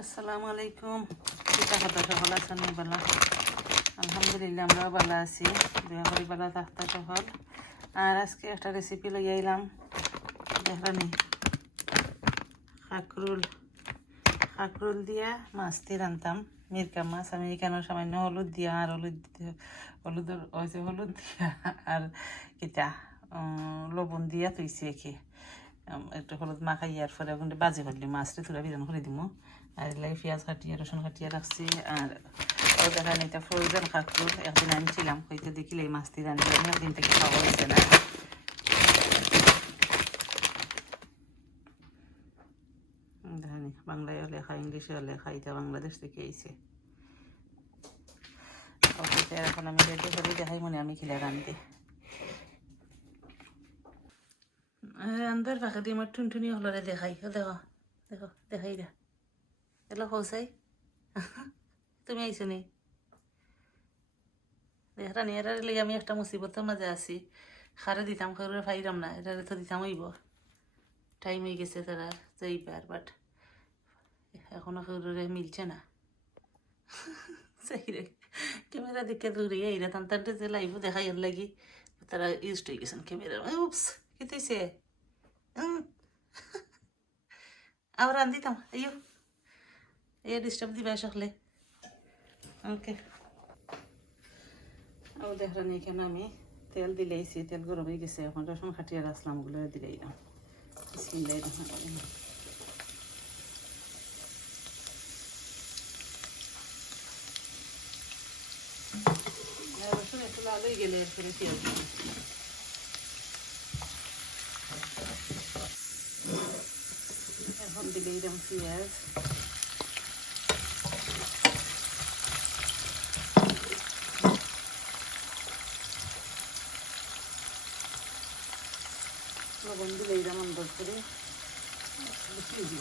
আসসালামু আলাইকুম। পিতা কথা আছেন বালা? আলহামদুলিল্লাহ, আমরাও ভালো আছি। দয়া করি ভালো থাকতে সকল আর আজকে একটা রেসিপি লই আইলাম। দেখলানি কাকরুল। কাকরুল দিয়া মাছ দিয়ে রান্তাম মিরকা মাছ, আমি এখানে সামান্য হলুদ দিয়া আর হলুদ হলুদের হয়েছে হলুদ দিয়া আর কিতা লবণ দিয়া তুইছি একে। একটু হলুদ মাখাইয়ার পরে ওখানে বাজে করলি মাছটা তুলা বিধান করে দিব আর এলাই পেঁয়াজ কাটিয়ে রসুন কাটিয়ে রাখছি। আর ও দেখা এটা ফ্রোজেন কাকরুল একদিন আনছিলাম হইতে দেখিলে এই মাছটি রান্না আমি একদিন থেকে খাওয়া হয়েছে না। জানি, বাংলায় লেখা, ইংলিশে লেখা, এটা বাংলাদেশ থেকে আইছে। এখন আমি দেখাই মনে আমি খিলে রান্ধি। রান্ধার ফাঁকে দিয়ে আমার টুনটুনি হলরে দেখাই দেখো দেখো, দেখাই দে এলো হৌসাই তুমি আইছো নি? দেখা নি, এরার লেগে আমি একটা মুসিবতের মাঝে আছি। খারে দিতাম খারে ফাইরাম না এটারে তো দিতাম হইব। টাইম হয়ে গেছে তারা যাইবার বাট এখনও কাউরে মিলছে না। সেই রে, ক্যামেরা দেখে দূরে এইরা তান তার যে লাইভ দেখাই এর লাগি। তারা ইউজ হয়ে গেছেন ক্যামেরা। উপস কেতেছে আবার আন দিতাম আইও এই ডিস্টার্ব দিবা সকলে ওকে ও দেখলেন এখানে আমি তেল দিলেইছি তেল গরম হয়ে গেছে, এখন রসুন খাটিয়ে রাখলাম ওগুলো দিলেই না বিসমিল্লাহির রহিম। লাল হয়ে গেলে এরপরে। এখন দিলে এরকম পেঁয়াজ লবণ দিলে বেশি দিব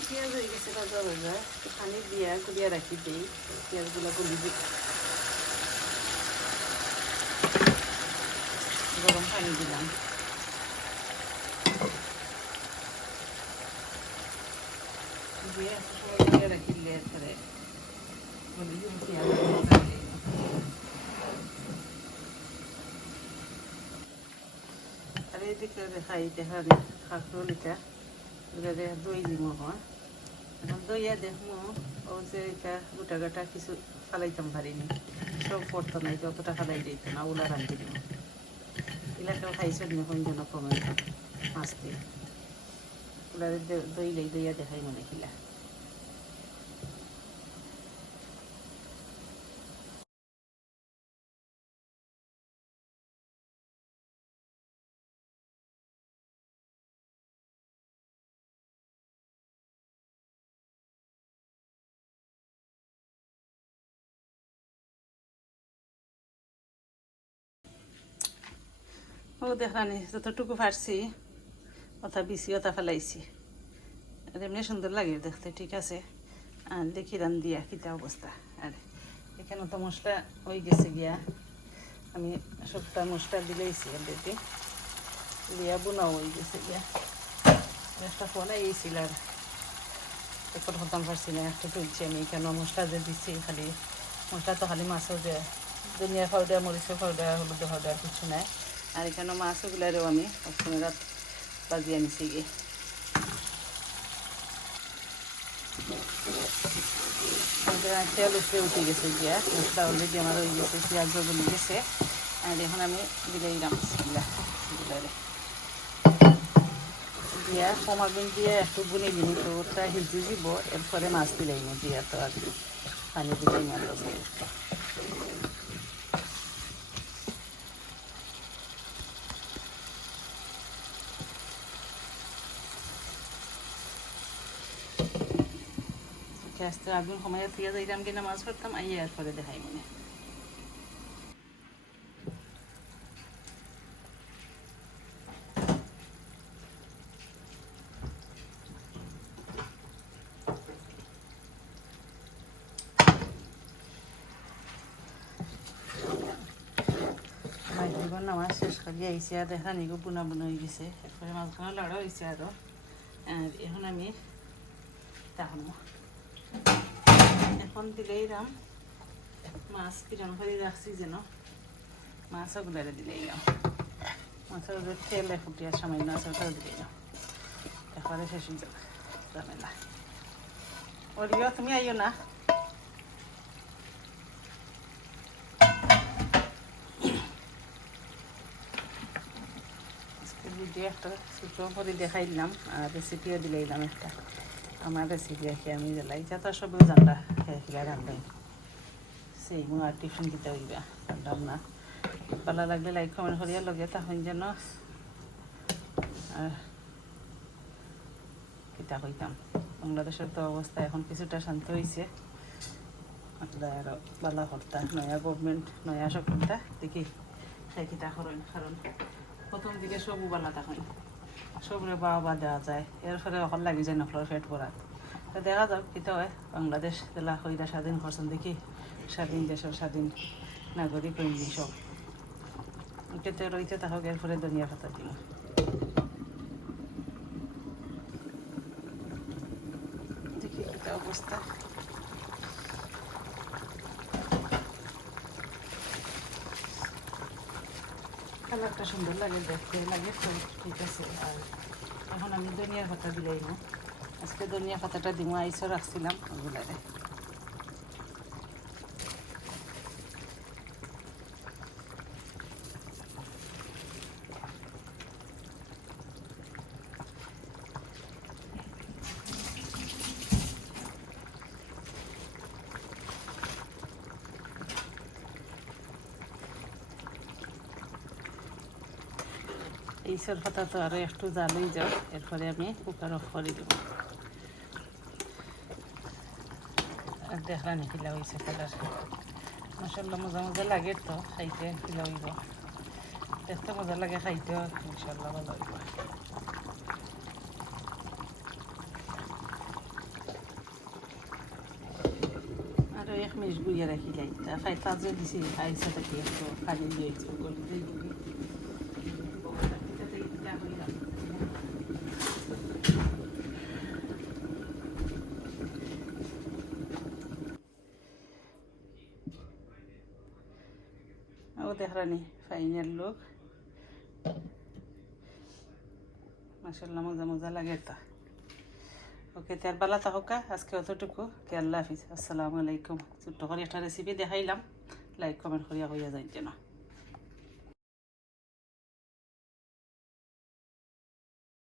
পেঁয়াজ হয়ে গেছে ভাজা ভাজা পানি দিয়া গুলিয়া রাখি দিই, পেঁয়াজগুলো গুলি দিই গরম পানি দিলাম। দিয়ে গুলিয়া রাখি দিব পেঁয়াজ আর এদিকে দেখাই দেখা খাকরলিটা এটা দেখ দই দিব হয় এখন দইয়া দেখব ও যে এটা গোটা গোটা কিছু ফালাইতাম পারিনি সব পড়তো না এটা অতটা ফালাই দিত না, ওলা রান্ধি দিব এলাকাও খাইছো না কোন যেন কমে মাছ দিয়ে ওলা দই লাই দইয়া দেখাই মনে কিলা ও দেখানি, যতটুকু পারছি ওটা বিছি ওটা ফেলাইছি। আর এমনি সুন্দর লাগে দেখতে, ঠিক আছে? আর দেখি রান দিয়া কিতা অবস্থা। আর এখানে তো মশলা হয়ে গেছে গিয়া। আমি সবটা মশলা দিলেইছি অলরেডি দিয়া বোনাও হয়ে গেছে গিয়া। একটা ফোন আইছিল আর এরপর হতাম পারছি না, একটু তুলছি আমি। কেন মশলা যে দিচ্ছি খালি মশলা তো খালি মাছও যে ধনিয়া পাউডার, মরিচের পাউডার হলুদ পাউডার, কিছু নাই। আর এখানে মাছগুলারও আমি সবসময় রাত বাজি আনিছি গিয়ে। তেল উপরে উঠে গেছে গিয়া মশলা অলরেডি আমার হয়ে গেছে, পেঁয়াজ গলি গেছে। আর এখন আমি দিলে দিলাম দিলারে দিয়া কমাবেন দিয়ে একটু বুনে দিন, তো ওটা হিজু এরপরে মাছ দিলাই দিয়া তো আর পানি দিলাই না আস্তে আগুন সময় থিয়া যাইতাম কিনা মাছ ধরতাম আই আর পরে দেখাই মনে নামাজ শেষ করি আইসি আর দেখা বুনা বুনা হয়ে এরপরে মাঝখানে লড়া হয়েছে আর এখন আমি তাহলে এখন দিলেই রাম মাছ কিরম করে রাখছি যেন। মাছও গুলারে দিলেই যাও মাছের তেলে ফুটিয়ে সামান্য আছে ওটাও দিলেই যাও এরপরে শেষ যাবে। ঝামেলা। ওরিও তুমি আইও না। দেখাইলাম আর রেসিপিও দিলাইলাম একটা। আমার রেসিপি আমি জ্বালাই। যা তো সবও জানলা খেয়ে রান্ধাই হইবা জানলাম না। ভালো লাগলে লাইক কমেন্ট করিয়া লগে তখন যেন। আর কিতা কইতাম? বাংলাদেশের তো অবস্থা এখন কিছুটা শান্ত হয়েছে আরও বালা হর্তা নয়া গভর্নমেন্ট নয়া সরকারটা দেখি সেই কিতা করেন। কারণ প্রথম দিকে সবু বালা তখন সবরে বাবা দেওয়া যায়। এর ফলে অকল লাগি যায় নকলের পেট ভরা। তো দেখা যাক কিতা হয়। বাংলাদেশ জেলা হইরা স্বাধীন করছেন দেখি। স্বাধীন দেশের স্বাধীন নাগরিক হইনি সব। এটাতে রইতে এর ফলে দুনিয়া কথা কিতা অবস্থা। কালারটা সুন্দর লাগে দেখতে, লাগে তো, ঠিক আছে। আর এখন আমি ধনিয়ার পাতা দিলাই না। আজকে ধনিয়া পাতাটা দিমো, আইসও রাখছিলাম ওগুলারে এইসব পাতা তো আরও একটু জালই যাও এরপরে আমি কুকার অফ করে দেবো আর দেখলাম কিলা হয়েছে কালার। মশলা মজা মজা লাগে তো খাইতে কিলা হইব। দেখতে মজা লাগে খাইতেও ইনশাল্লাহ ভালো হইব। আর এক মিনিট গুইয়া রাখি লাই তা খাই তাজে দিছি খাইছে তাকে একটু খালি দিয়েছি গলি দিয়ে দিবি ও দেখরানি ফাইনাল লুক মাসাল্লাহ মজা মজা লাগে তা ওকে, তার বেলা থাকা আজকে অতটুকু। কে আল্লাহ হাফিজ। আসসালামু আলাইকুম। ছোট্ট করে একটা রেসিপি দেখাইলাম। লাইক কমেন্ট করিয়া হইয়া যাই যেন